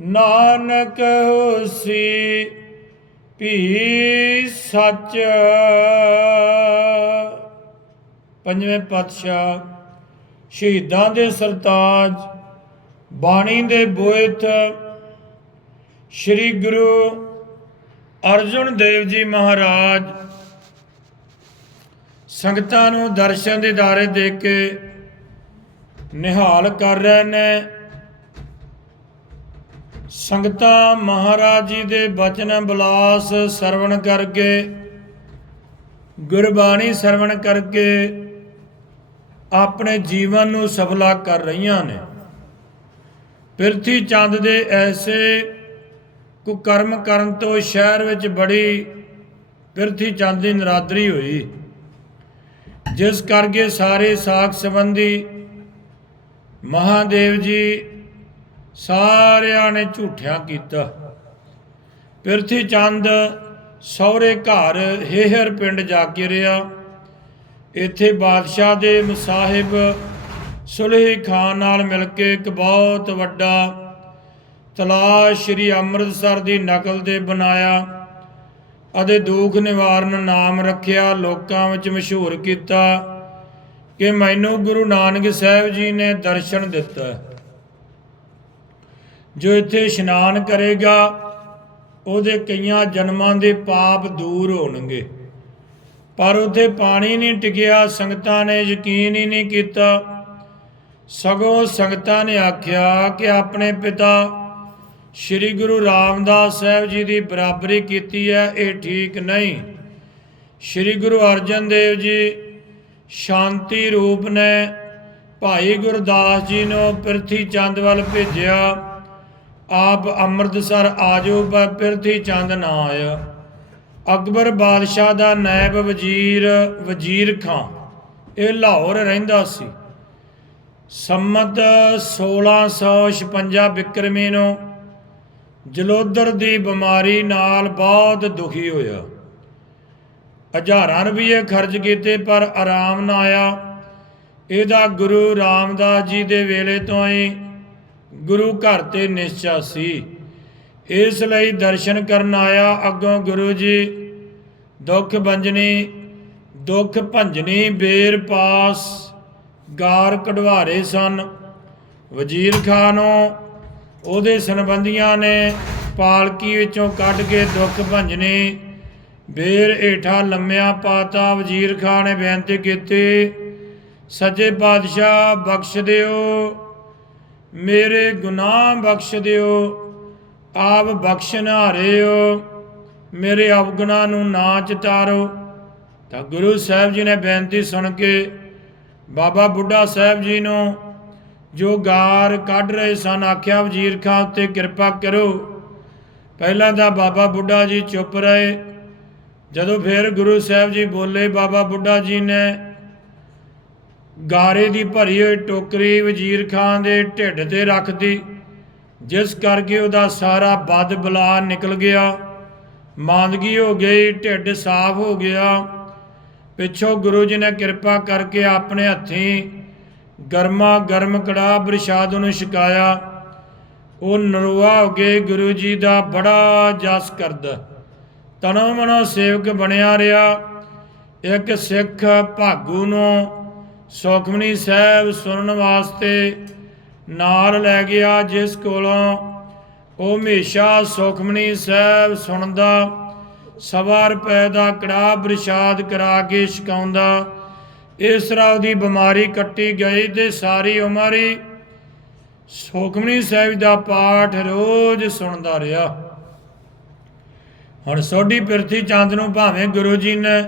ਨਾਨਕ ਹੋਸੀ ਭੀ ਸੱਚ। ਪੰਜਵੇਂ ਪਾਤਸ਼ਾਹ ਸ਼ਹੀਦਾਂ ਦੇ ਸਰਤਾਜ, ਬਾਣੀ ਦੇ ਬੋਇਤ ਸ੍ਰੀ ਗੁਰੂ ਅਰਜਨ ਦੇਵ ਜੀ ਮਹਾਰਾਜ ਸੰਗਤਾਂ ਨੂੰ ਦਰਸ਼ਨ ਦੇ ਦਾਰੇ ਦੇ ਕੇ ਨਿਹਾਲ ਕਰ ਰਹੇ ਨੇ। ਸੰਗਤਾਂ ਮਹਾਰਾਜ ਜੀ ਦੇ ਬਚਨ ਬਲਾਸ ਸਰਵਣ ਕਰਕੇ, ਗੁਰਬਾਣੀ ਸਰਵਣ ਕਰਕੇ ਆਪਣੇ ਜੀਵਨ ਨੂੰ ਸਫਲਾ ਕਰ ਰਹੀਆਂ ਨੇ। ਪਿਰਥੀ ਚੰਦ ਦੇ ਐਸੇ ਕੁਕਰਮ ਕਰਨ ਤੋਂ ਸ਼ਹਿਰ ਵਿੱਚ ਬੜੀ ਪਿਰਥੀ ਚੰਦ ਦੀ ਨਰਾਦਰੀ ਹੋਈ। ਜਿਸ ਕਰਕੇ ਸਾਰੇ ਸਾਖ ਸੰਬੰਧੀ ਮਹਾਦੇਵ ਜੀ ਸਾਰਿਆਂ ਨੇ ਝੂਠਿਆਂ ਕੀਤਾ। ਪਿਰਥੀ ਚੰਦ ਸਹੁਰੇ ਘਰ ਹੇਹਰ ਪਿੰਡ ਜਾ ਕੇ ਰਿਹਾ। ਇੱਥੇ ਬਾਦਸ਼ਾਹ ਦੇ ਮੁਸਾਹਿਬ ਸੁਲਹੀ ਖਾਨ ਨਾਲ ਮਿਲ ਕੇ ਇੱਕ ਬਹੁਤ ਵੱਡਾ ਤਲਾਸ਼ ਸ੍ਰੀ ਅੰਮ੍ਰਿਤਸਰ ਦੀ ਨਕਲ ਦੇ ਬਣਾਇਆ ਅਤੇ ਦੁੱਖ ਨਿਵਾਰਨ ਨਾਮ ਰੱਖਿਆ, ਲੋਕਾਂ ਵਿੱਚ ਮਸ਼ਹੂਰ ਕੀਤਾ ਕਿ ਮੈਨੂੰ ਗੁਰੂ ਨਾਨਕ ਸਾਹਿਬ ਜੀ ਨੇ ਦਰਸ਼ਨ ਦਿੱਤਾ। ਜੋ ਇੱਥੇ ਇਸ਼ਨਾਨ ਕਰੇਗਾ, ਉਹਦੇ ਕਈਆਂ ਜਨਮਾਂ ਦੇ ਪਾਪ ਦੂਰ ਹੋਣਗੇ। ਪਰ ਉੱਥੇ ਪਾਣੀ ਨਹੀਂ ਟਿਕਿਆ, ਸੰਗਤਾਂ ਨੇ ਯਕੀਨ ਹੀ ਨਹੀਂ ਕੀਤਾ। ਸਗੋਂ ਸੰਗਤਾਂ ਨੇ ਆਖਿਆ ਕਿ ਆਪਣੇ ਪਿਤਾ ਸ੍ਰੀ ਗੁਰੂ ਰਾਮਦਾਸ ਸਾਹਿਬ ਜੀ ਦੀ ਬਰਾਬਰੀ ਕੀਤੀ ਹੈ, ਇਹ ਠੀਕ ਨਹੀਂ। ਸ੍ਰੀ ਗੁਰੂ ਅਰਜਨ ਦੇਵ ਜੀ ਸ਼ਾਂਤੀ ਰੂਪ ਨੇ ਭਾਈ ਗੁਰਦਾਸ ਜੀ ਨੂੰ ਪ੍ਰਿਥੀ ਚੰਦ ਵੱਲ ਭੇਜਿਆ। ਆਪ ਅੰਮ੍ਰਿਤਸਰ ਆਜੋ ਪਰ ਪਿਰਥੀ ਚੰਦ ਨਾ ਆਇਆ ਅਕਬਰ ਬਾਦਸ਼ਾਹ ਦਾ ਨਾਇਬ ਵਜ਼ੀਰ ਵਜ਼ੀਰ ਖਾਂ। ਇਹ ਲਾਹੌਰ ਰਹਿੰਦਾ ਸੀ। ਸੰਮਤ 1656 ਬਿਕਰਮੀ ਨੂੰ ਜਲੋਦਰ ਦੀ ਬਿਮਾਰੀ ਨਾਲ ਬਹੁਤ ਦੁਖੀ ਹੋਇਆ। ਹਜ਼ਾਰਾਂ ਰੁਪਏ ਖਰਚ ਕੀਤੇ ਪਰ ਆਰਾਮ ਨਾ ਆਇਆ। ਇਹਦਾ ਗੁਰੂ ਰਾਮਦਾਸ ਜੀ ਦੇ ਵੇਲੇ ਤੋਂ ਹੀ ਗੁਰੂ ਘਰ ਤੇ ਨਿਸ਼ਚਾ ਸੀ। ਇਸ ਲਈ ਦਰਸ਼ਨ ਕਰਨ ਆਇਆ ਅੱਗੋਂ ਗੁਰੂ ਜੀ, ਦੁੱਖ ਭੰਜਨੀ ਦੁੱਖ ਭੰਜਨੀ ਬੇਰ ਪਾਸ, ਗਾਰ ਕਢਵਾਰੇ ਸਨ। ਵਜ਼ੀਰ ਖਾਨ ਨੂੰ ਉਹਦੇ ਸੰਬੰਧੀਆਂ ਨੇ ਪਾਲਕੀ ਵਿੱਚੋਂ ਕੱਢ ਕੇ ਦੁੱਖ ਭੰਜਨੀ ਬੇਰ ਏਠਾ ਲੰਮਿਆ ਪਾਤਾ ਵਜ਼ੀਰ ਖਾਨ ਨੇ ਬੇਨਤੀ ਕੀਤੀ, ਸੱਚੇ ਪਾਤਸ਼ਾਹ, ਬਖਸ਼ ਦਿਓ। ਮੇਰੇ ਗੁਨਾਹ ਬਖਸ਼ ਦਿਓ, ਆਪ ਬਖਸ਼ਨਾਰੇ ਹੋ ਮੇਰੇ ਅਵਗੁਣਾ ਨੂੰ ਨਾ ਚਿਤਾਰੋ ਤਾਂ ਗੁਰੂ ਸਾਹਿਬ ਜੀ ਨੇ ਬੇਨਤੀ ਸੁਣ ਕੇ ਬਾਬਾ ਬੁੱਢਾ ਸਾਹਿਬ ਜੀ ਨੂੰ ਜੋ ਗਾਰ ਕੱਢ ਰਹੇ ਸਨ, ਆਖਿਆ, ਵਜ਼ੀਰ ਖਾਨ ਉੱਤੇ ਕਿਰਪਾ ਕਰੋ। ਪਹਿਲਾਂ ਤਾਂ ਬਾਬਾ ਬੁੱਢਾ ਜੀ ਚੁੱਪ ਰਹੇ। ਜਦੋਂ ਫਿਰ ਗੁਰੂ ਸਾਹਿਬ ਜੀ ਬੋਲੇ, ਬਾਬਾ ਬੁੱਢਾ ਜੀ ਨੇ ਗਾਰੇ ਦੀ ਭਰੀ ਹੋਈ ਟੋਕਰੀ ਵਜ਼ੀਰ ਖਾਨ ਦੇ ਢਿੱਡ ਤੇ ਰੱਖਦੀ ਜਿਸ ਕਰਕੇ ਉਹਦਾ ਸਾਰਾ ਬਦ ਬਲਾ ਨਿਕਲ ਗਿਆ। ਮਾਂਦਗੀ ਹੋ ਗਈ, ਢਿੱਡ ਸਾਫ਼ ਹੋ ਗਿਆ। ਪਿੱਛੋਂ ਗੁਰੂ ਜੀ ਨੇ ਕਿਰਪਾ ਕਰਕੇ ਆਪਣੇ ਹੱਥੀਂ ਗਰਮਾ ਗਰਮ ਕੜਾ ਪ੍ਰਸ਼ਾਦ ਨੂੰ ਛਕਾਇਆ। ਉਹ ਨਰਵਾ ਹੋ ਕੇ ਗੁਰੂ ਜੀ ਦਾ ਬੜਾ ਜਸ ਕਰਦਾ। ਤਨੋ ਮਨੋ ਸੇਵਕ ਬਣਿਆ ਰਿਹਾ। ਇੱਕ ਸਿੱਖ ਭਾਗੂ ਨੂੰ ਸੁਖਮਨੀ ਸਾਹਿਬ ਸੁਣਨ ਵਾਸਤੇ ਨਾਲ ਲੈ ਗਿਆ, ਜਿਸ ਕੋਲੋਂ ਉਹ ਹਮੇਸ਼ਾ ਸੁਖਮਨੀ ਸਾਹਿਬ ਸੁਣਦਾ, ਸਵਾ ਰੁਪਏ ਦਾ ਕੜਾ ਪ੍ਰਸ਼ਾਦ ਕਰਾ ਕੇ ਛਕਾਉਂਦਾ। ਇਸ ਤਰ੍ਹਾਂ ਉਹਦੀ ਬਿਮਾਰੀ ਕੱਟੀ ਗਈ ਤੇ ਸਾਰੀ ਉਮਰ ਹੀ ਸੁਖਮਨੀ ਸਾਹਿਬ ਦਾ ਪਾਠ ਰੋਜ਼ ਸੁਣਦਾ ਰਿਹਾ। ਹੁਣ ਸੋਢੀ ਪਿਰਥੀ ਚੰਦ ਨੂੰ ਭਾਵੇਂ ਗੁਰੂ ਜੀ ਨੇ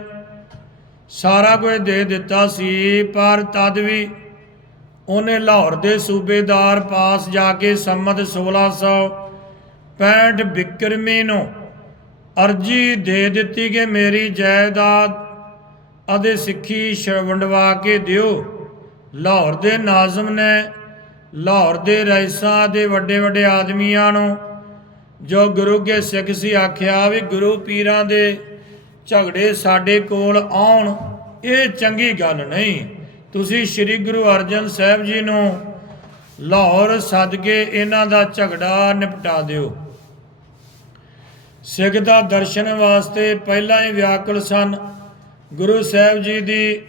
ਸਾਰਾ ਕੁਝ ਦੇ ਦਿੱਤਾ ਸੀ, ਪਰ ਤਦ ਵੀ ਉਹਨੇ ਲਾਹੌਰ ਦੇ ਸੂਬੇਦਾਰ ਪਾਸ ਜਾ ਕੇ ਸੰਮਤ 1665 ਬਿਕਰਮੀ ਨੂੰ ਅਰਜੀ ਦੇ ਦਿੱਤੀ ਕਿ ਮੇਰੀ ਜਾਇਦਾਦ ਅਤੇ ਸਿੱਖੀ ਵੰਡਵਾ ਕੇ ਦਿਓ। ਲਾਹੌਰ ਦੇ ਨਾਜ਼ਮ ਨੇ ਲਾਹੌਰ ਦੇ ਰਈਸਾਂ ਦੇ ਵੱਡੇ ਵੱਡੇ ਆਦਮੀਆਂ ਨੂੰ ਜੋ ਗੁਰੂ ਕੇ ਸਿੱਖ ਸੀ ਆਖਿਆ ਵੀ ਗੁਰੂ ਪੀਰਾਂ ਦੇ ਝਗੜੇ ਸਾਡੇ ਕੋਲ ਆਉਣ, ਇਹ ਚੰਗੀ ਗੱਲ ਨਹੀਂ। ਤੁਸੀਂ ਸ੍ਰੀ ਗੁਰੂ ਅਰਜਨ ਸਾਹਿਬ ਜੀ ਨੂੰ ਲਾਹੌਰ ਸੱਦ ਕੇ ਇਹਨਾਂ ਦਾ ਝਗੜਾ ਨਿਪਟਾ ਦਿਓ। ਸਿੱਖ ਦਾ ਦਰਸ਼ਨ ਵਾਸਤੇ ਪਹਿਲਾਂ ਹੀ ਵਿਆਕੁਲ ਸਨ। ਗੁਰੂ ਸਾਹਿਬ ਜੀ ਦੀ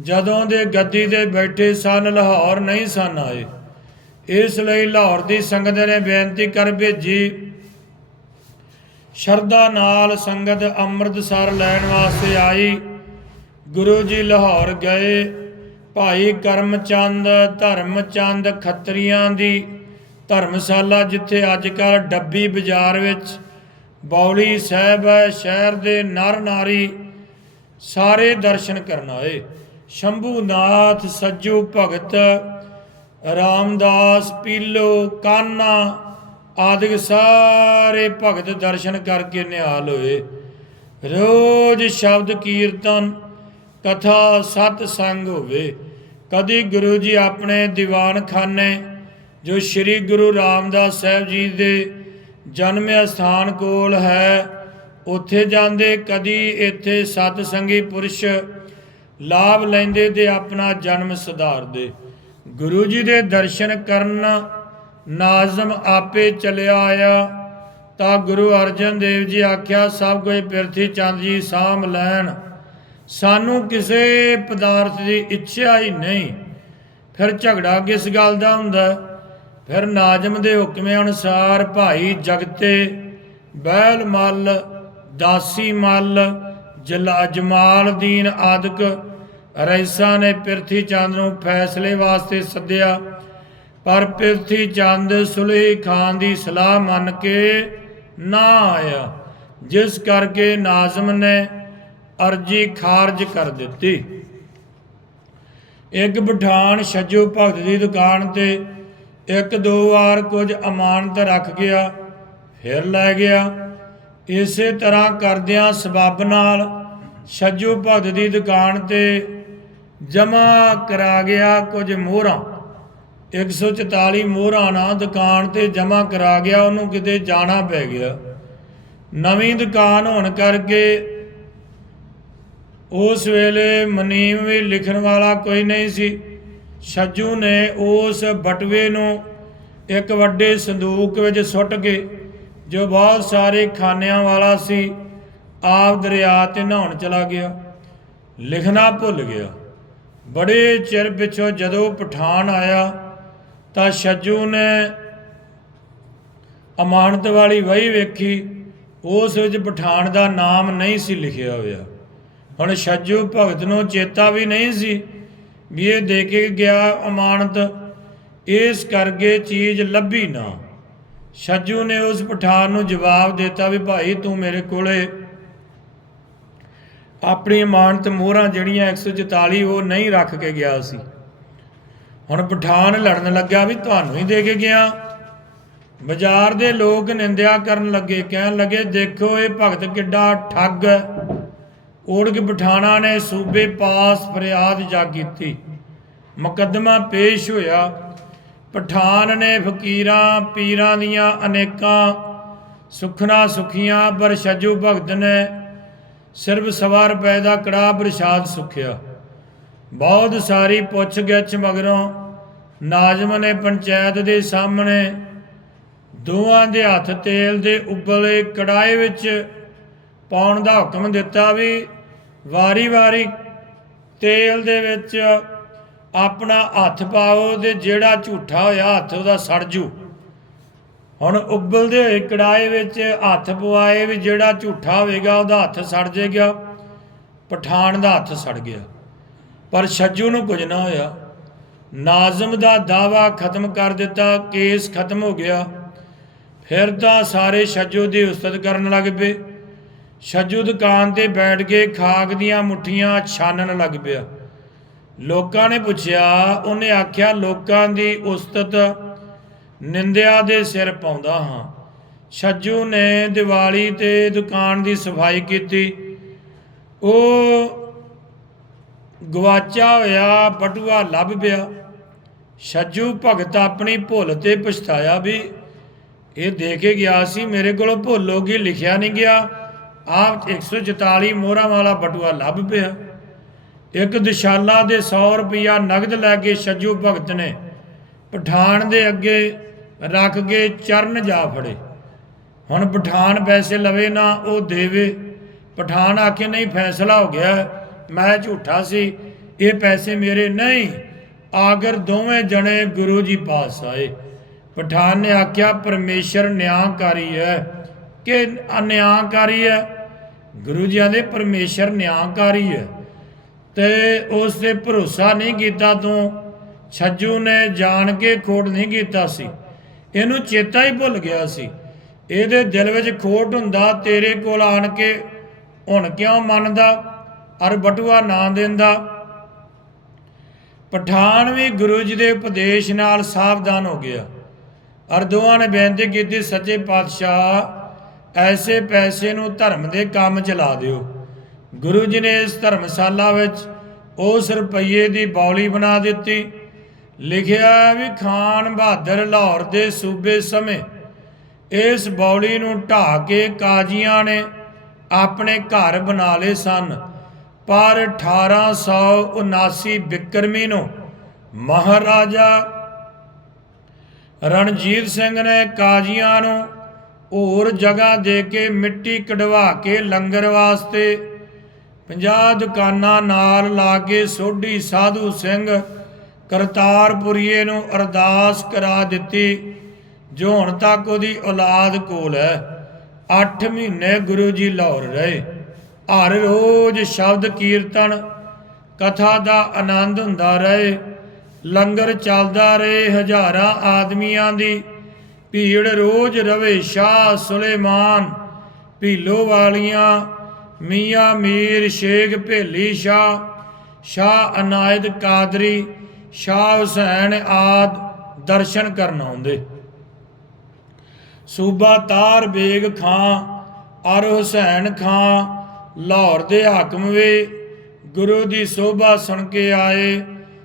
ਜਦੋਂ ਦੇ ਗੱਦੀ ਤੇ ਬੈਠੇ ਸਨ, ਲਾਹੌਰ ਨਹੀਂ ਸਨ ਆਏ। ਇਸ ਲਈ ਲਾਹੌਰ ਦੀ ਸੰਗਤ ਨੇ ਬੇਨਤੀ ਕਰ ਭੇਜੀ ਸ਼ਰਧਾ ਨਾਲ ਸੰਗਤ ਅੰਮ੍ਰਿਤਸਰ ਲੈਣ ਵਾਸਤੇ ਆਈ। ਗੁਰੂ ਜੀ ਲਾਹੌਰ ਗਏ। ਭਾਈ ਕਰਮਚੰਦ, ਧਰਮਚੰਦ ਖੱਤਰੀਆਂ ਦੀ ਧਰਮਸ਼ਾਲਾ ਜਿੱਥੇ ਅੱਜ ਕੱਲ ਡੱਬੀ ਬਾਜ਼ਾਰ ਵਿੱਚ ਬੌਲੀ ਸਾਹਿਬ ਹੈ, ਸ਼ਹਿਰ ਦੇ ਨਰ ਨਾਰੀ ਸਾਰੇ ਦਰਸ਼ਨ ਕਰਨ ਆਏ। ਸ਼ੰਭੂਨਾਥ, ਸੱਜੂ ਭਗਤ, ਰਾਮਦਾਸ, ਪੀਲੋ, ਕਾਨਾ ਆਦਿਕ ਸਾਰੇ ਭਗਤ ਦਰਸ਼ਨ ਕਰਕੇ ਨਿਹਾਲ ਹੋਏ। ਰੋਜ਼ ਸ਼ਬਦ ਕੀਰਤਨ, ਕਥਾ, ਸਤ ਸੰਗ ਹੋਵੇ। ਕਦੀ ਗੁਰੂ ਜੀ ਆਪਣੇ ਦੀਵਾਨਖਾਨੇ, ਜੋ ਸ੍ਰੀ ਗੁਰੂ ਰਾਮਦਾਸ ਸਾਹਿਬ ਜੀ ਦੇ ਜਨਮ ਅਸਥਾਨ ਕੋਲ ਹੈ, ਉੱਥੇ ਜਾਂਦੇ, ਕਦੀ ਇੱਥੇ ਸਤ ਸੰਗੀ ਪੁਰਸ਼ ਲਾਭ ਲੈਂਦੇ ਤੇ ਆਪਣਾ ਜਨਮ ਸੁਧਾਰਦੇ। ਗੁਰੂ ਜੀ ਦੇ ਦਰਸ਼ਨ ਕਰਨ ਨਾਜ਼ਮ ਆਪੇ ਚਲਿਆ ਆਇਆ। ਤਾਂ ਗੁਰੂ ਅਰਜਨ ਦੇਵ ਜੀ ਆਖਿਆ, ਸਭ ਕੋਈ ਪਿਰਥੀ ਚੰਦ ਜੀ ਸਾਂਭ ਲੈਣ। ਸਾਨੂੰ ਕਿਸੇ ਪਦਾਰਥ ਦੀ ਇੱਛਾ ਹੀ ਨਹੀਂ। ਫਿਰ ਝਗੜਾ ਕਿਸ ਗੱਲ ਦਾ ਹੁੰਦਾ? ਫਿਰ ਨਾਜ਼ਮ ਦੇ ਹੁਕਮੇ ਅਨੁਸਾਰ ਭਾਈ ਜਗਤੇ, ਬਹਿਲ ਮੱਲ, ਦਾਸੀ ਮੱਲ ਜਲਾ ਜਮਾਲ ਦੀਨ ਆਦਿਕ ਰਈਸਾ ਨੇ ਪਿਰਥੀ ਚੰਦ ਨੂੰ ਫੈਸਲੇ ਵਾਸਤੇ ਸੱਦਿਆ। ਪਰ ਪ੍ਰਿਥੀ ਚੰਦ ਸੁਲੇਹ ਖਾਨ ਦੀ ਸਲਾਹ ਮੰਨ ਕੇ ਨਾ ਆਇਆ, ਜਿਸ ਕਰਕੇ ਨਾਜ਼ਮ ਨੇ ਅਰਜੀ ਖਾਰਜ ਕਰ ਦਿੱਤੀ। ਇੱਕ ਪਠਾਨ ਛੱਜੂ ਭਗਤ ਦੀ ਦੁਕਾਨ ਤੇ ਇੱਕ ਦੋ ਵਾਰ ਕੁਝ ਅਮਾਨਤ ਰੱਖ ਗਿਆ, ਫਿਰ ਲੈ ਗਿਆ। ਇਸੇ ਤਰ੍ਹਾਂ ਕਰਦਿਆਂ ਸਬੱਬ ਨਾਲ ਛੱਜੂ ਭਗਤ ਦੀ ਦੁਕਾਨ ਤੇ ਜਮਾ ਕਰਾ ਗਿਆ ਕੁਝ ਮੋਹਰਾਂ। 144 ਮੋਹਰਾਂ ਨਾ ਦੁਕਾਨ ਤੇ ਜਮਾ ਕਰਾ ਗਿਆ, ਉਹਨੂੰ ਕਿਤੇ ਜਾਣਾ ਪੈ ਗਿਆ। ਨਵੀਂ ਦੁਕਾਨ ਹੋਣ ਕਰਕੇ ਉਸ ਵੇਲੇ ਮਨੀਮ ਵੀ ਲਿਖਣ ਵਾਲਾ ਕੋਈ ਨਹੀਂ ਸੀ। ਛੱਜੂ ਨੇ ਉਸ ਬਟਵੇ ਨੂੰ ਇੱਕ ਵੱਡੇ ਸੰਦੂਕ ਵਿੱਚ ਸੁੱਟ ਕੇ, ਜੋ ਬਹੁਤ ਸਾਰੇ ਖਾਨਿਆਂ ਵਾਲਾ ਸੀ, ਆਪ ਦਰਿਆ ਤੇ ਨਹਾਉਣ ਚਲਾ ਗਿਆ। ਲਿਖਣਾ ਭੁੱਲ ਗਿਆ। ਬੜੇ ਚਿਰ ਪਿਛੋਂ ਜਦੋਂ ਪਠਾਨ ਆਇਆ ਤਾਂ ਛੱਜੂ ਨੇ ਅਮਾਨਤ ਵਾਲੀ ਵਹੀ ਵੇਖੀ। ਉਸ ਵਿੱਚ ਪਠਾਨ ਦਾ ਨਾਮ ਨਹੀਂ ਸੀ ਲਿਖਿਆ ਹੋਇਆ। ਹੁਣ ਛੱਜੂ ਭਗਤ ਨੂੰ ਚੇਤਾ ਵੀ ਨਹੀਂ ਸੀ ਵੀ ਇਹ ਦੇ ਕੇ ਗਿਆ ਅਮਾਨਤ। ਇਸ ਕਰਕੇ ਚੀਜ਼ ਲੱਭੀ ਨਾ। ਛੱਜੂ ਨੇ ਉਸ ਪਠਾਨ ਨੂੰ ਜਵਾਬ ਦਿੱਤਾ ਵੀ ਭਾਈ ਤੂੰ ਮੇਰੇ ਕੋਲੇ ਆਪਣੀ ਅਮਾਨਤ ਮੋਹਰਾਂ ਜਿਹੜੀਆਂ 144 ਉਹ ਨਹੀਂ ਰੱਖ ਕੇ ਗਿਆ ਸੀ। ਹੁਣ ਪਠਾਨ ਲੜਨ ਲੱਗਾ ਵੀ ਤੁਹਾਨੂੰ ਹੀ ਦੇ ਕੇ ਗਿਆ। ਬਾਜ਼ਾਰ ਦੇ ਲੋਕ ਨਿੰਦਿਆ ਕਰਨ ਲੱਗੇ, ਕਹਿਣ ਲੱਗੇ, ਦੇਖੋ ਇਹ ਭਗਤ ਕਿੱਡਾ ਠੱਗ। ਹੈ ਕੇ ਪਠਾਣਾ ਨੇ ਸੂਬੇ ਪਾਸ ਫਰਿਆਦ ਜਾ ਕੀਤੀ। ਮੁਕੱਦਮਾ ਪੇਸ਼ ਹੋਇਆ। ਪਠਾਨ ਨੇ ਫਕੀਰਾਂ, ਪੀਰਾਂ ਦੀਆਂ ਅਨੇਕਾਂ ਸੁਖਣਾ ਸੁਖੀਆਂ, ਪਰ ਛੱਜੂ ਭਗਤ ਨੇ ਸਿਰਫ ਸਵਾ ਰੁਪਏ ਦਾ ਕੜਾ ਪ੍ਰਸ਼ਾਦ ਸੁਖਿਆ। ਬਹੁਤ ਸਾਰੀ ਪੁੱਛ ਗਿੱਛ ਮਗਰੋਂ ਨਾਜ਼ਮ ਨੇ ਪੰਚਾਇਤ ਦੇ ਸਾਹਮਣੇ ਦੋਵਾਂ ਦੇ ਹੱਥ ਤੇਲ ਦੇ ਉਬਲੇ ਕੜਾਏ ਵਿੱਚ ਪਾਉਣ ਦਾ ਹੁਕਮ ਦਿੱਤਾ ਵੀ ਵਾਰੀ-ਵਾਰੀ ਤੇਲ ਦੇ ਵਿੱਚ ਆਪਣਾ ਹੱਥ ਪਾਓ ਤੇ ਜਿਹੜਾ ਝੂਠਾ ਹੋਇਆ ਹੱਥ ਉਹਦਾ ਸੜ ਜੂ। ਹੁਣ ਉਬਲਦੇ ਹੋਏ ਕੜਾਏ ਵਿੱਚ ਹੱਥ ਪਵਾਏ ਵੀ ਜਿਹੜਾ ਝੂਠਾ ਹੋਵੇਗਾ ਉਹਦਾ ਹੱਥ ਸੜ ਜਾਏਗਾ ਪਠਾਨ ਦਾ ਹੱਥ ਸੜ ਗਿਆ। ਪਰ ਛੱਜੂ ਨੂੰ ਕੁਝ ਨਾ ਹੋਇਆ। ਨਾਜ਼ਮ ਦਾ ਦਾਵਾ ਖਤਮ ਕਰ ਦਿੱਤਾ, ਕੇਸ ਖਤਮ ਹੋ ਗਿਆ। ਫਿਰ ਤਾਂ ਸਾਰੇ ਛੱਜੂ ਦੀ ਉਸਤਤ ਕਰਨ ਲੱਗ ਪਏ। ਛੱਜੂ ਦੁਕਾਨ ਤੇ ਬੈਠ ਕੇ ਖਾਕ ਦੀਆਂ ਮੁੱਠੀਆਂ ਛਾਨਣ ਲੱਗ ਪਿਆ। ਲੋਕਾਂ ਨੇ ਪੁੱਛਿਆ, ਉਹਨੇ ਆਖਿਆ, ਲੋਕਾਂ ਦੀ ਉਸਤਤ ਨਿੰਦਿਆ ਦੇ ਸਿਰ ਪਾਉਂਦਾ ਹਾਂ। ਛੱਜੂ ਨੇ ਦੀਵਾਲੀ ਤੇ ਦੁਕਾਨ ਦੀ ਸਫ਼ਾਈ ਕੀਤੀ। ਉਹ ਗਵਾਚਾ ਹੋਇਆ ਬਟੂਆ ਲੱਭ ਪਿਆ। ਛੱਜੂ ਭਗਤ ਆਪਣੀ ਭੁੱਲ ਤੇ ਪਛਤਾਇਆ ਵੀ ਇਹ ਦੇ ਕੇ ਗਿਆ ਸੀ, ਮੇਰੇ ਕੋਲੋਂ ਭੁੱਲ ਹੋ ਗਈ ਲਿਖਿਆ ਨਹੀਂ ਗਿਆ। ਆਪ 144 ਮੋਹਰਾਂ ਵਾਲਾ ਬਟੂਆ ਲੱਭ ਪਿਆ। ਇੱਕ ਦਿਸ਼ਾਲਾ ਦੇ 100 ਰੁਪਇਆ ਨਗਦ ਲੈ ਕੇ ਛੱਜੂ ਭਗਤ ਨੇ ਪਠਾਨ ਦੇ ਅੱਗੇ ਰੱਖ ਕੇ ਚਰਨ ਜਾ ਫੜੇ। ਹੁਣ ਪਠਾਨ ਪੈਸੇ ਲਵੇ ਨਾ ਉਹ ਦੇਵੇ। ਪਠਾਨ ਆਖੇ, ਨਹੀਂ, ਫੈਸਲਾ ਹੋ ਗਿਆ। ਮੈਂ ਝੂਠਾ ਸੀ, ਇਹ ਪੈਸੇ ਮੇਰੇ ਨਹੀਂ। ਆਗਰ ਦੋਵੇਂ ਜਣੇ ਗੁਰੂ ਜੀ ਪਾਸ ਆਏ। ਪਠਾਨ ਨੇ ਆਖਿਆ, ਪਰਮੇਸ਼ਰ ਨਿਆਂਕਾਰੀ ਹੈ। ਕਿ ਅਨਿਆਂਕਾਰੀ ਹੈ? ਗੁਰੂ ਜੀ ਆਂਦੇ, ਪਰਮੇਸ਼ਰ ਨਿਆਂਕਾਰੀ ਹੈ। ਤੇ ਉਸ ਤੇ ਭਰੋਸਾ ਨਹੀਂ ਕੀਤਾ ਤੂੰ। ਛੱਜੂ ਨੇ ਜਾਣ ਕੇ ਖੋਟ ਨਹੀਂ ਕੀਤਾ ਸੀ। ਇਹਨੂੰ ਚੇਤਾ ਹੀ ਭੁੱਲ ਗਿਆ ਸੀ। ਇਹਦੇ ਦਿਲ ਵਿੱਚ ਖੋਟ ਹੁੰਦਾ, ਤੇਰੇ ਕੋਲ ਆਣ ਕੇ ਹੁਣ ਕਿਉਂ ਮੰਨਦਾ? ਅਰ ਬਟੂਆ ਨਾ ਦਿੰਦਾ। ਪਠਾਨ ਵੀ ਗੁਰੂ ਜੀ ਦੇ ਉਪਦੇਸ਼ ਨਾਲ ਸਾਵਧਾਨ ਹੋ ਗਿਆ। ਅਰ ਨੇ ਬੇਨਤੀ ਕੀਤੀ, ਸੱਚੇ ਪਾਤਸ਼ਾਹ, ਐਸੇ ਪੈਸੇ ਨੂੰ ਧਰਮ ਦੇ ਕੰਮ ਚ ਲਾ ਦਿਓ। ਗੁਰੂ ਜੀ ਨੇ ਇਸ ਧਰਮਸ਼ਾਲਾ ਵਿੱਚ ਉਸ ਰੁਪਈਏ ਦੀ ਬੌਲੀ ਬਣਾ ਦਿੱਤੀ। ਲਿਖਿਆ ਵੀ, ਖਾਨ ਬਹਾਦਰ ਲਾਹੌਰ ਦੇ ਸੂਬੇ ਸਮੇਂ ਇਸ ਬੌਲੀ ਨੂੰ ਢਾਹ ਕੇ ਕਾਜ਼ੀਆਂ ਨੇ ਆਪਣੇ ਘਰ ਬਣਾ ਲਏ ਸਨ। ਪਰ 1879 ਬਿਕਰਮੀ ਨੂੰ ਮਹਾਰਾਜਾ ਰਣਜੀਤ ਸਿੰਘ ਨੇ ਕਾਜ਼ੀਆਂ ਨੂੰ ਹੋਰ ਜਗ੍ਹਾ ਦੇ ਕੇ ਮਿੱਟੀ ਕਢਵਾ ਕੇ ਲੰਗਰ ਵਾਸਤੇ 50 ਦੁਕਾਨਾਂ ਨਾਲ ਲਾ ਕੇ ਸੋਢੀ ਸਾਧੂ ਸਿੰਘ ਕਰਤਾਰਪੁਰੀਏ ਨੂੰ ਅਰਦਾਸ ਕਰਾ ਦਿੱਤੀ, ਜੋ ਹੁਣ ਤੱਕ ਉਹਦੀ ਔਲਾਦ ਕੋਲ ਹੈ। 8 ਮਹੀਨੇ ਗੁਰੂ ਜੀ ਲਾਹੌਰ ਰਹੇ। ਹਰ ਰੋਜ਼ ਸ਼ਬਦ ਕੀਰਤਨ, ਕਥਾ ਦਾ ਆਨੰਦ ਹੁੰਦਾ ਰਹੇ। ਲੰਗਰ ਚੱਲਦਾ ਰਹੇ ਹਜ਼ਾਰਾਂ ਆਦਮੀਆਂ ਦੀ। ਭੀੜ ਰੋਜ਼ ਰਵੇ ਸ਼ਾਹ ਸੁਲੇਮਾਨ। ਭੀਲੋ ਵਾਲੀਆਂ ਮੀਆਂ ਮੀਰ ਸ਼ੇਖ ਭੇਲੀ ਸ਼ਾਹ ਸ਼ਾਹ ਅਨਾਇਦ ਕਾਦਰੀ, ਸ਼ਾਹ ਹੁਸੈਨ ਆਦ ਦਰਸ਼ਨ ਕਰਨ ਆਉਂਦੇ। ਸੂਬਾ ਤਾਰ ਬੇਗ ਖਾਂ, ਅਰ ਹੁਸੈਨ ਖਾਂ ਲਾਹੌਰ ਦੇ ਹਾਕਮ ਵੀ ਗੁਰੂ ਦੀ ਸੋਭਾ ਸੁਣ ਕੇ ਆਏ।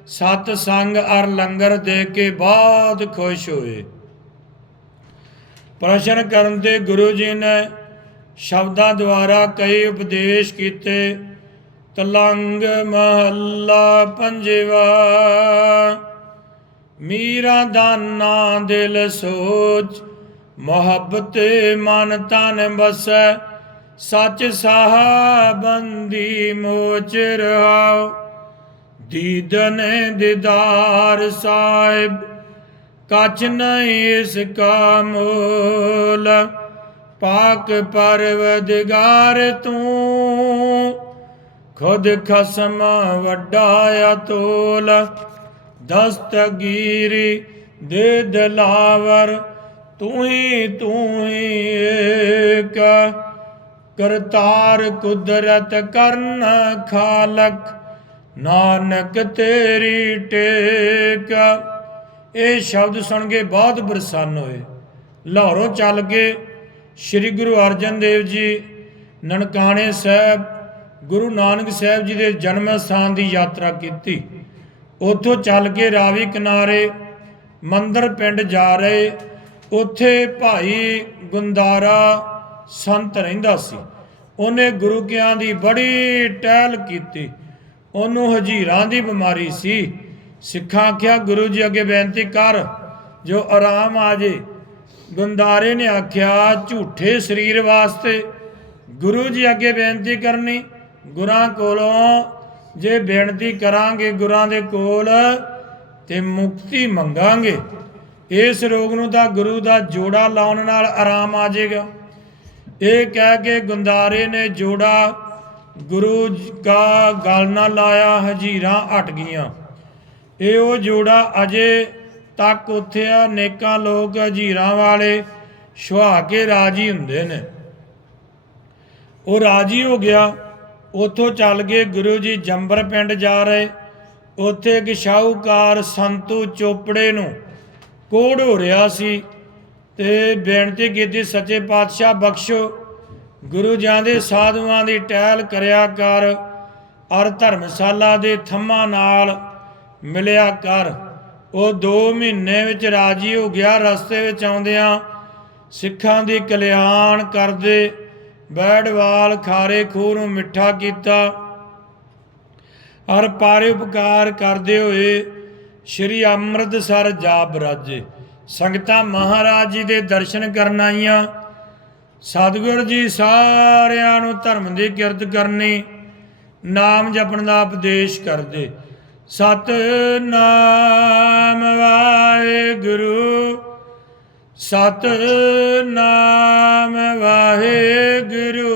ਸਤ ਸੰਗ ਅਰ ਲੰਗਰ ਦੇ ਕੇ ਬਹੁਤ ਖੁਸ਼ ਹੋਏ। ਪ੍ਰਸ਼ਨ ਕਰਨ ਤੇ ਗੁਰੂ ਜੀ ਨੇ ਸ਼ਬਦਾਂ ਦੁਆਰਾ ਕਈ ਉਪਦੇਸ਼ ਕੀਤੇ। ਤਲੰਗ ਮਹੱਲਾ ਪੰਜਵਾ, ਮੀਰਾ ਦਾਨਾ ਦਿਲ ਸੋਚ, ਮੁਹੱਬਤ ਮਨ ਤਨ ਬਸੈ ਸੱਚ ਸਾਹਬੰਦੀ ਮੋਚ ਰਹਾਉ ਦੀਦਨ ਦੀਦਾਰ ਸਾਹਿਬ, ਕਛ ਨਹੀਂ ਇਸ ਕਾ ਮੋਲ। ਪਾਕ ਪਰਵਦਗਾਰ ਤੂੰ, ਖੁਦ ਖਸਮ ਵੱਡਾ ਅਤੋਲ। ਦਸਤਗੀਰੀ ਦੇ ਦਲਾਵਰ, ਤੂੰ ਹੀ ਤੂੰ ਹੀ ਏਕ। ਕਰਤਾਰ ਕੁਦਰਤ ਕਰਨ ਖਾਲਕ, ਨਾਨਕ ਤੇਰੀ ਟੇਕ। ਇਹ ਸ਼ਬਦ ਸੁਣ ਕੇ ਬਹੁਤ ਪ੍ਰਸੰਨ ਹੋਏ। ਲਾਹੌਰੋਂ ਚੱਲ ਕੇ ਸ੍ਰੀ ਗੁਰੂ ਅਰਜਨ ਦੇਵ ਜੀ, ਨਨਕਾਣੇ ਸਾਹਿਬ, ਗੁਰੂ ਨਾਨਕ ਸਾਹਿਬ ਜੀ ਦੇ ਜਨਮ ਸਥਾਨ ਦੀ ਯਾਤਰਾ ਕੀਤੀ। ਉੱਥੋਂ ਚੱਲ ਕੇ ਰਾਵੀ ਕਿਨਾਰੇ ਮੰਦਰ ਪਿੰਡ ਜਾ ਰਹੇ। ਉੱਥੇ ਭਾਈ ਗੁੰਦਾਰਾ ਸੰਤ ਰਹਿੰਦਾ ਸੀ। ਉਹਨੇ ਗੁਰੂ ਕਿਆਂ ਦੀ ਬੜੀ ਟਹਿਲ ਕੀਤੀ। ਉਹਨੂੰ ਹਜੀਰਾਂ ਦੀ ਬਿਮਾਰੀ ਸੀ। ਸਿੱਖਾਂ ਆਖਿਆ, ਗੁਰੂ ਜੀ, ਅੱਗੇ ਬੇਨਤੀ ਕਰ। ਜੋ ਆਰਾਮ ਆ ਜੇ। ਗੁੰਦਾਰੇ ਨੇ ਆਖਿਆ, ਝੂਠੇ ਸਰੀਰ ਵਾਸਤੇ ਗੁਰੂ ਜੀ, ਅੱਗੇ ਬੇਨਤੀ ਕਰਨੀ। ਗੁਰਾਂ ਕੋਲੋਂ ਜੇ ਬੇਨਤੀ ਕਰਾਂਗੇ ਗੁਰਾਂ ਦੇ ਕੋਲ, ਤੇ ਮੁਕਤੀ ਮੰਗਾਂਗੇ। ਇਸ ਰੋਗ ਨੂੰ ਤਾਂ ਗੁਰੂ ਦਾ ਜੋੜਾ ਲਾਉਣ ਨਾਲ ਆਰਾਮ ਆ ਜਾਏਗਾ ਇਹ ਕਹਿ ਕੇ ਗੁੰਦਾਰੇ ਨੇ ਜੋੜਾ ਗੁਰੂ ਕਾ ਗਲ ਨਾ ਲਾਇਆ, ਹਜੀਰਾਂ ਹਟ ਗਈਆਂ। ਇਹ ਉਹ ਜੋੜਾ ਅਜੇ ਤੱਕ ਉੱਥੇ ਆ ਨੇਕਾਂ ਲੋਕ ਹਜੀਰਾਂ ਵਾਲੇ ਸੁਹਾ ਕੇ ਰਾਜੀ ਹੁੰਦੇ ਨੇ। ਉਹ ਰਾਜੀ ਹੋ ਗਿਆ, ਉੱਥੋਂ ਚੱਲ ਕੇ ਗੁਰੂ ਜੀ ਜੰਬਰ ਪਿੰਡ ਜਾ ਰਹੇ। ਉੱਥੇ ਇੱਕ ਸ਼ਾਹੂਕਾਰ ਸੰਤੂ ਚੋਪੜੇ ਨੂੰ ਕੋੜ ਹੋ ਰਿਹਾ ਸੀ। ਤੇ ਬੇਨਤੀ ਕੀਤੀ, ਸੱਚੇ ਪਾਤਸ਼ਾਹ ਬਖਸ਼ੋ। ਗੁਰੂ ਜਾਂ ਦੇ ਸਾਧੂਆਂ ਦੀ ਟਹਿਲ ਕਰਿਆ ਕਰ ਔਰ ਧਰਮਸ਼ਾਲਾ ਦੇ ਥੰਮਾਂ ਨਾਲ ਮਿਲਿਆ ਕਰ। ਉਹ 2 ਮਹੀਨੇ ਵਿੱਚ ਰਾਜੀ ਹੋ ਗਿਆ, ਰਸਤੇ ਵਿੱਚ ਆਉਂਦਿਆਂ ਸਿੱਖਾਂ ਦੀ ਕਲਿਆਣ ਕਰਦੇ ਬੈੜਵਾਲ ਖਾਰੇ ਖੂਹ ਨੂੰ ਮਿੱਠਾ ਕੀਤਾ। ਔਰ ਪਾਰੇ ਉਪਕਾਰ ਕਰਦੇ ਹੋਏ ਸ਼੍ਰੀ ਅੰਮ੍ਰਿਤਸਰ ਜਾ ਬਰਾਜੇ ਸੰਗਤਾਂ ਮਹਾਰਾਜ ਜੀ ਦੇ ਦਰਸ਼ਨ ਕਰਨ ਆਈਆਂ। ਸਤਿਗੁਰ ਜੀ ਸਾਰਿਆਂ ਨੂੰ ਧਰਮ ਦੀ ਕਿਰਤ ਕਰਨੀ, ਨਾਮ ਜਪਣ ਦਾ ਉਪਦੇਸ਼ ਕਰਦੇ। ਸਤ ਨਾਮ ਵਾਹਿਗੁਰੂ ਸਤ ਨਾਮ ਵਾਹਿਗੁਰੂ।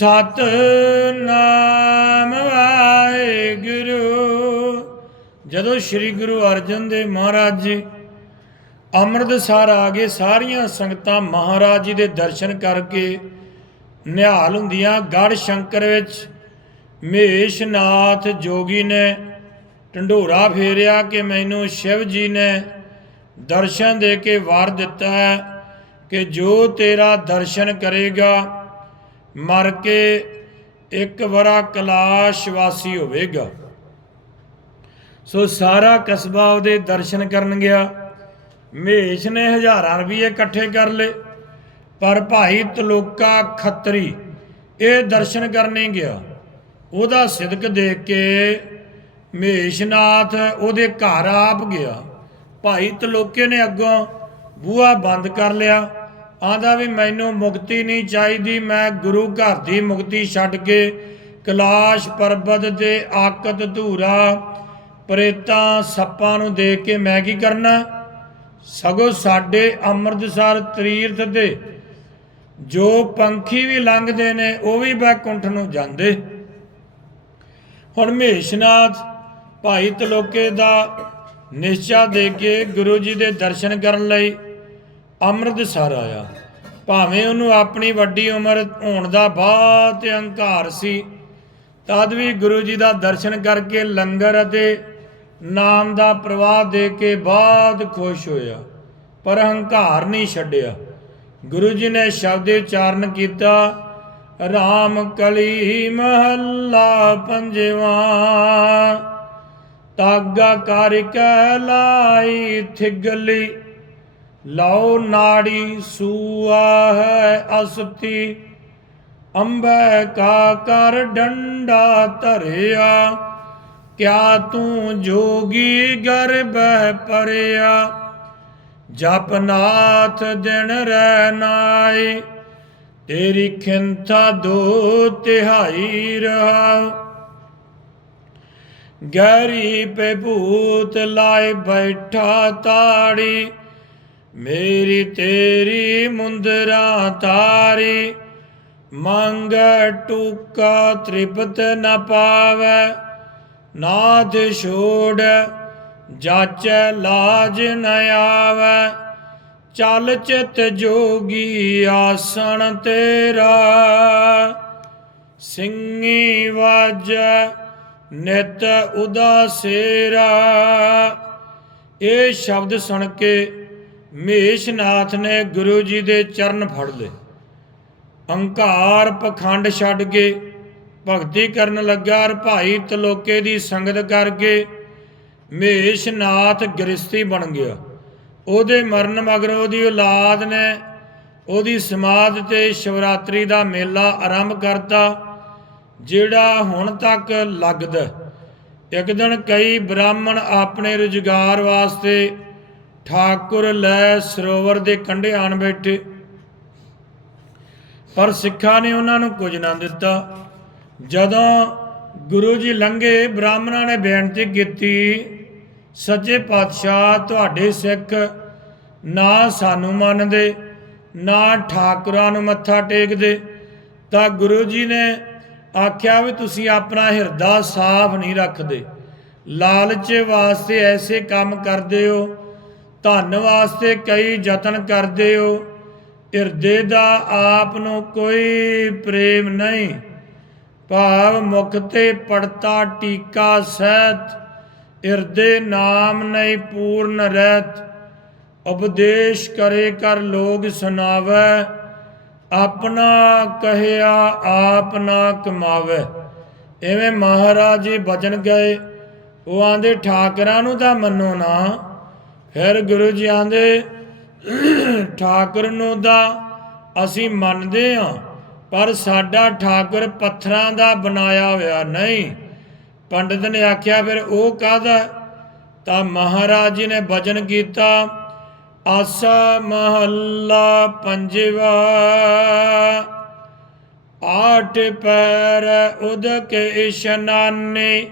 ਸਤ ਨਾਮ ਵਾਹਿਗੁਰੂ। ਜਦੋਂ ਸ੍ਰੀ ਗੁਰੂ ਅਰਜਨ ਦੇਵ ਮਹਾਰਾਜ ਜੀ ਅੰਮ੍ਰਿਤਸਰ ਆ ਗਏ, ਸਾਰੀਆਂ ਸੰਗਤਾਂ ਮਹਾਰਾਜ ਜੀ ਦੇ ਦਰਸ਼ਨ ਕਰਕੇ ਨਿਹਾਲ ਹੁੰਦੀਆਂ। ਗੜ ਸ਼ੰਕਰ ਵਿੱਚ ਮਹੇਸ਼ਨਾਥ ਜੋਗੀ ਨੇ ਢੰਡੋਰਾ ਫੇਰਿਆ ਕਿ ਮੈਨੂੰ ਸ਼ਿਵ ਜੀ ਨੇ ਦਰਸ਼ਨ ਦੇ ਕੇ ਵਾਰ ਦਿੱਤਾ ਹੈ ਕਿ ਜੋ ਤੇਰਾ ਦਰਸ਼ਨ ਕਰੇਗਾ ਮਰ ਕੇ ਇੱਕ ਵਰਾ ਕਲਾਸ਼ ਵਾਸੀ ਹੋਵੇਗਾ। ਸੋ ਸਾਰਾ ਕਸਬਾ ਉਹਦੇ ਦਰਸ਼ਨ ਕਰਨ ਗਿਆ। ਮਹੇਸ਼ ਨੇ ਹਜ਼ਾਰਾਂ ਰੁਪਏ ਇਕੱਠੇ ਕਰ ਲਏ। ਪਰ ਭਾਈ ਤਲੋਕਾ ਖੱਤਰੀ ਇਹ ਦਰਸ਼ਨ ਕਰਨੇ ਗਿਆ। ਉਹਦਾ ਸਿਦਕ ਦੇਖ ਕੇ ਮਹੇਸ਼ਨਾਥ ਉਹਦੇ ਘਰ ਆਪ ਗਿਆ। ਭਾਈ ਤਲੋਕੇ ਨੇ ਅੱਗੋਂ ਬੂਹਾ ਬੰਦ ਕਰ ਲਿਆ। ਆਂਦਾ ਵੀ ਮੈਨੂੰ ਮੁਕਤੀ ਨਹੀਂ ਚਾਹੀਦੀ, ਮੈਂ ਗੁਰੂ ਘਰ ਦੀ ਮੁਕਤੀ ਛੱਡ ਕੇ ਕਲਾਸ਼ ਪਰਬਤ ਦੇ ਆਕਤ ਧੂਰਾ ਪ੍ਰੇਤਾਂ ਸੱਪਾਂ ਨੂੰ ਦੇਖ ਕੇ ਮੈਂ ਕੀ ਕਰਨਾ? ਸਗੋਂ ਸਾਡੇ ਅੰਮ੍ਰਿਤਸਰ ਤੀਰਥ ਦੇ ਜੋ ਪੰਖੀ ਵੀ ਲੰਘਦੇ ਨੇ, ਉਹ ਵੀ ਬੈਕੁੰਠ ਨੂੰ ਜਾਂਦੇ। ਹੁਣ ਮਹੇਸ਼ਨਾਥ ਭਾਈ ਤਲੋਕੇ ਦਾ ਨਿਸ਼ਚਾ ਦੇ ਕੇ ਗੁਰੂ ਜੀ ਦੇ ਦਰਸ਼ਨ ਕਰਨ ਲਈ ਅੰਮ੍ਰਿਤਸਰ ਆਇਆ। ਭਾਵੇਂ ਉਹਨੂੰ ਆਪਣੀ ਵੱਡੀ ਉਮਰ ਹੋਣ ਦਾ ਬਹੁਤ ਹੰਕਾਰ ਸੀ, ਤਦ ਵੀ ਗੁਰੂ ਜੀ ਦਾ ਦਰਸ਼ਨ ਕਰਕੇ ਲੰਗਰ ਅਤੇ ਨਾਮ ਦਾ ਪ੍ਰਵਾਹ ਦੇ ਕੇ ਬਹੁਤ ਖੁਸ਼ ਹੋਇਆ, ਪਰ ਹੰਕਾਰ ਨਹੀਂ ਛੱਡਿਆ। ਗੁਰੂ ਜੀ ਨੇ ਸ਼ਬਦ ਉਚਾਰਨ ਕੀਤਾ RAM ਕਲੀ ਮਹੱਲਾ ਪੰਜਵਾ ਤਾਗਾ ਕਰ ਕੈ ਲਾਈ ਥਿਗਲੀ। ਲਓ ਨਾੜੀ ਸੂਆ ਹੈ ਅਸਤੀ, ਅੰਬੈ ਕਾ ਕਰ ਡੰਡਾ ਧਰਿਆ, ਕਿਆ ਤੂੰ ਜੋਗੀ ਗਰਬਹਿ ਪਰਿਆ ਜਪਨਾਥ ਦਿਨ ਰਹਿ ਨਾਈ ਤੇਰੀ ਖਿੰਥਾ ਦੋ ਤਿਹਾਈ ਰਹਾ। ਗੈਰੀ ਪੇ ਭੂਤ ਲਾਏ ਬੈਠਾ ਤਾੜੀ ਮੇਰੀ ਤੇਰੀ ਮੁੰਦਰਾ ਤਾਰੀ, ਮੰਗ ਟੂਕਾ ਤ੍ਰਿਪਤ ਨ ਪਾਵੈ, ਨਾਦ ਛੋੜ ਜਾਚੈ ਲਾਜ ਨ ਆਵੈ। ਚਲ ਚਿਤ ਜੋਗੀ ਆਸਣ ਤੇਰਾ ਸਿੰਘੀ ਵਾਜੈ ਨਿਤ ਉਦਾਸੇਰਾ ਇਹ ਸ਼ਬਦ ਸੁਣ ਕੇ ਮਹੇਸ਼ਨਾਥ ਨੇ ਗੁਰੂ ਜੀ ਦੇ ਚਰਨ ਫੜ ਲਏ। ਅਹੰਕਾਰ ਪਖੰਡ ਛੱਡ ਕੇ ਭਗਤੀ ਕਰਨ ਲੱਗਾ ਔਰ ਭਾਈ ਤਲੋਕੇ ਦੀ ਸੰਗਤ ਕਰਕੇ ਮਹੇਸ਼ਨਾਥ ਗ੍ਰਸਤੀ ਬਣ ਗਿਆ। ਉਹਦੇ ਮਰਨ ਮਗਰੋਂ ਉਹਦੀ ਔਲਾਦ ਨੇ ਉਹਦੀ ਸਮਾਧ ਤੇ ਸ਼ਿਵਰਾਤਰੀ ਦਾ ਮੇਲਾ ਆਰੰਭ ਕਰਤਾ, ਜਿਹੜਾ ਹੁਣ ਤੱਕ ਲੱਗਦਾ। ਇੱਕ ਦਿਨ ਕਈ ਬ੍ਰਾਹਮਣ ਆਪਣੇ ਰੁਜ਼ਗਾਰ ਵਾਸਤੇ ਠਾਕੁਰ ਲੈ ਸਰੋਵਰ ਦੇ ਕੰਢੇ ਆਣ ਬੈਠੇ। ਪਰ ਸਿੱਖਾਂ ਨੇ ਉਹਨਾਂ ਨੂੰ ਕੁਝ ਨਾ ਦਿੱਤਾ। ਜਦੋਂ ਗੁਰੂ ਜੀ ਲੰਘੇ, ਬ੍ਰਾਹਮਣਾਂ ਨੇ ਬੇਨਤੀ ਕੀਤੀ, ਸੱਚੇ ਪਾਤਸ਼ਾਹ, ਤੁਹਾਡੇ ਸਿੱਖ ਨਾ ਸਾਨੂੰ ਮੰਨਦੇ, ਨਾ ਠਾਕੁਰਾਂ ਨੂੰ ਮੱਥਾ ਟੇਕਦੇ। ਤਾਂ ਗੁਰੂ ਜੀ ਨੇ ਆਖਿਆ ਵੀ ਤੁਸੀਂ ਆਪਣਾ ਹਿਰਦਾ ਸਾਫ਼ ਨਹੀਂ ਰੱਖਦੇ। ਲਾਲਚ ਵਾਸਤੇ ਐਸੇ ਕੰਮ ਕਰਦੇ ਹੋ ਧਨ ਵਾਸਤੇ ਕਈ ਯਤਨ ਕਰਦੇ ਹੋ। ਹਿਰਦੇ ਦਾ ਆਪ ਨੂੰ ਕੋਈ ਪ੍ਰੇਮ ਨਹੀਂ। ਭਾਵ ਮੁਖ ਤੇ ਪੜਤਾ ਟੀਕਾ ਸਹਿਤ। ਹਿਰਦੇ ਨਾਮ ਨਹੀਂ ਪੂਰਨ ਰਹਿਤ। ਉਪਦੇਸ਼ ਕਰੇ ਕਰ ਲੋਗ ਸੁਨਾਵੈ ਆਪਣਾ ਕਹਿਆ ਆਪ ਨਾ ਕਮਾਵੇ। ਐਵੇਂ ਮਹਾਰਾਜ ਜੀ ਬਚਨ ਗਏ। ਉਹ ਆਂਦੇ, ਠਾਕਰਾਂ ਨੂੰ ਤਾਂ ਮੰਨੋ ਨਾ। ਫਿਰ ਗੁਰੂ ਜੀ ਆਂਦੇ, ਠਾਕੁਰ ਨੂੰ ਤਾਂ ਅਸੀਂ ਮੰਨਦੇ ਹਾਂ, ਪਰ ਸਾਡਾ ਠਾਕੁਰ ਪੱਥਰਾਂ ਦਾ ਬਣਾਇਆ ਹੋਇਆ ਨਹੀਂ। ਪੰਡਤ ਨੇ ਆਖਿਆ, ਫਿਰ ਉਹ ਕਾਹਦਾ? ਤਾਂ ਮਹਾਰਾਜ ਜੀ ਨੇ ਵਚਨ ਕੀਤਾ ਆਸਾ ਮਹੱਲਾ ਪੰਜਵਾ, ਆਠ ਪੈਰ ਉਦਕ ਇਸ਼ਨਾਨੇ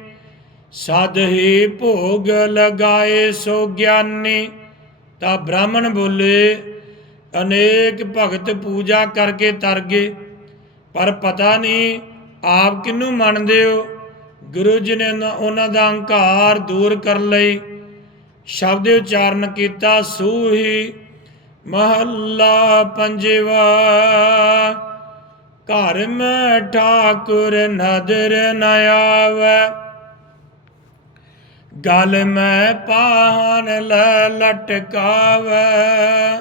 ਸਦ ਹੀ ਭੋਗ ਲਗਾਏ ਸੋ ਗਿਆਨੀ, ਤਾਂ ਬ੍ਰਾਹਮਣ ਬੋਲੇ, ਅਨੇਕ ਭਗਤ ਪੂਜਾ ਕਰਕੇ ਤਰ ਗਏ। ਪਰ ਪਤਾ ਨਹੀਂ ਆਪ ਕਿਹਨੂੰ ਮੰਨਦੇ ਹੋ? ਗੁਰੂ ਜੀ ਨੇ ਉਹਨਾਂ- ਦਾ ਹੰਕਾਰ ਦੂਰ ਕਰਨ ਲਈ। ਸ਼ਬਦ ਉਚਾਰਨ ਕੀਤਾ, ਸੂਹੀ ਮਹੱਲਾ ਪੰਜਵਾ, ਘਰ ਮੈਂ ਠਾਕੁਰ ਨਦਰ ਨ ਆਵੈ। ਗਲ ਮੈਂ ਪਾਹਨ ਲੈ ਲਟਕਾਵੈ।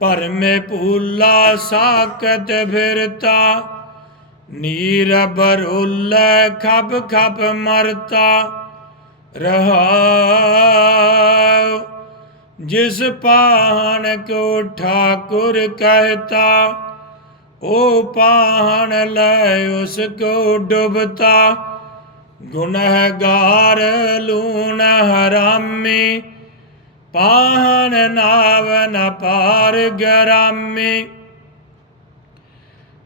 ਪਰਮੇ ਭੂਲਾ ਸਾਕਤ ਫਿਰਤਾ। ਨੀਰ ਬਰੁੱਲੇ ਖਬ ਖਬ ਮਰਤਾ। ਰਹਾਉ, ਜਿਸ ਪਾਹਣ ਕੋ ਠਾਕੁਰ ਕਹਤਾ, ਉਹ ਪਾਹਣ ਲੈ ਉਸ ਕੋ ਡੁਬਤਾ। ਗੁਨਹਗਾਰ ਲੂਣ ਹਰਾਮੀ, ਪਾਹਣ ਨਾਵ ਨ ਪਾਰ ਗਰਾਮੀ।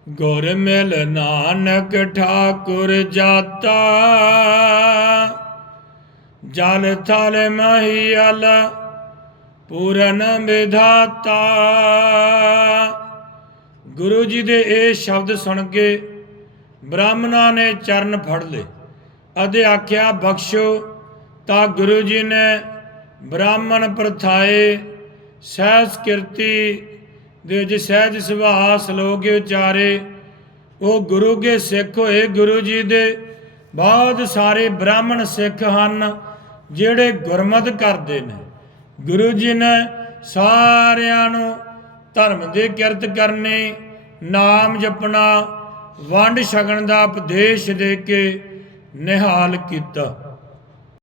ਗੁਰ ਮਿਲ ਨਾਨਕ ਠਾਕੁਰ ਜਾਤਾ, ਜਲ ਥਲ ਮਹੀਲ ਪੂਰਨ ਵਿਧਾਤਾ। ਗੁਰੂ ਜੀ ਦੇ ਇਹ ਸ਼ਬਦ ਸੁਣ ਕੇ ਬ੍ਰਾਹਮਣਾਂ ਨੇ ਚਰਨ ਫੜ ਲਏ। ਅਤੇ ਆਖਿਆ, ਬਖਸ਼ੋ ਤਾਂ ਗੁਰੂ ਜੀ ਨੇ ਬ੍ਰਾਹਮਣ ਪ੍ਰਥਾਏ ਸਹਿਜ ਕਿਰਤੀ ਦੇ ਜਿ ਸਹਿਜ ਸੁਭਾਅ ਸ਼ਲੋਕ ਉਚਾਰੇ। ਉਹ ਗੁਰੂ ਕੇ ਸਿੱਖ ਹੋਏ, ਗੁਰੂ ਜੀ ਦੇ ਬਹੁਤ ਸਾਰੇ ਬ੍ਰਾਹਮਣ ਸਿੱਖ ਹਨ, ਜਿਹੜੇ ਗੁਰਮਤ ਕਰਦੇ ਨੇ। ਗੁਰੂ ਜੀ ਨੇ ਸਾਰਿਆਂ ਨੂੰ ਧਰਮ ਦੇ ਕਿਰਤ ਕਰਨੇ, ਨਾਮ ਜਪਣਾ ਵੰਡ ਛਕਣ ਦਾ ਉਪਦੇਸ਼ ਦੇ ਕੇ ਨਿਹਾਲ ਕੀਤਾ।